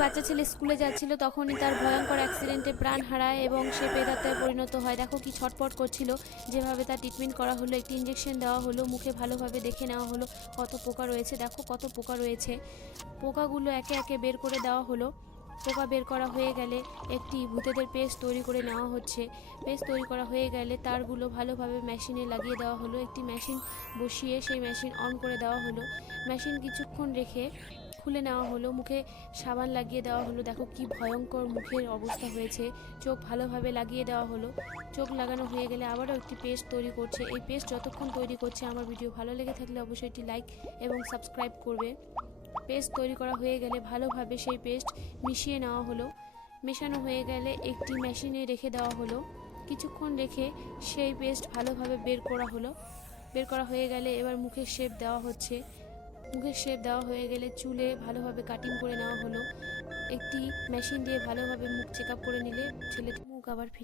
বাচ্চা ছেলে স্কুলে যাচ্ছিল, তখনই তার ভয়ঙ্কর অ্যাক্সিডেন্টে প্রাণ হারায় এবং সে প্রেতাত্মায় পরিণত হয়। দেখো কি ছটপট করছিল। যেভাবে তার ট্রিটমেন্ট করা হলো, একটি ইঞ্জেকশন দেওয়া হলো, মুখে ভালোভাবে দেখে নেওয়া হলো কত পোকা রয়েছে। দেখো কত পোকা রয়েছে। পোকাগুলো একে একে বের করে দেওয়া হলো। পোকা বের করা হয়ে গেলে একটি ভূতেদের পেস্ট তৈরি করে নেওয়া হচ্ছে। পেস্ট তৈরি করা হয়ে গেলে তারগুলো ভালোভাবে মেশিনে লাগিয়ে দেওয়া হলো। একটি মেশিন বসিয়ে সেই মেশিন অন করে দেওয়া হলো। মেশিন কিছুক্ষণ রেখে খুলে নেওয়া হলো। মুখে সাবান লাগিয়ে দেওয়া হলো। দেখো কি ভয়ঙ্কর মুখের অবস্থা হয়েছে। চোখ ভালোভাবে লাগিয়ে দেওয়া হলো। চোখ লাগানো হয়ে গেলে আবারও একটি পেস্ট তৈরি করছে। এই পেস্ট যতক্ষণ তৈরি করছে, আমার ভিডিও ভালো লেগে থাকলে অবশ্যই একটি লাইক এবং সাবস্ক্রাইব করবে। পেস্ট তৈরি করা হয়ে গেলে ভালোভাবে সেই পেস্ট মিশিয়ে নেওয়া হলো। মেশানো হয়ে গেলে একটি মেশিনে রেখে দেওয়া হলো। কিছুক্ষণ রেখে সেই পেস্ট ভালোভাবে বের করা হলো। বের করা হয়ে গেলে এবার মুখের শেপ দেওয়া হচ্ছে। মুখের শেপ দেওয়া হয়ে গেলে চুলে ভালোভাবে কাটিং করে নেওয়া হলো। একটি মেশিন দিয়ে ভালোভাবে মুখ চেক আপ করে নিলে ছেলেটির মুখ আবার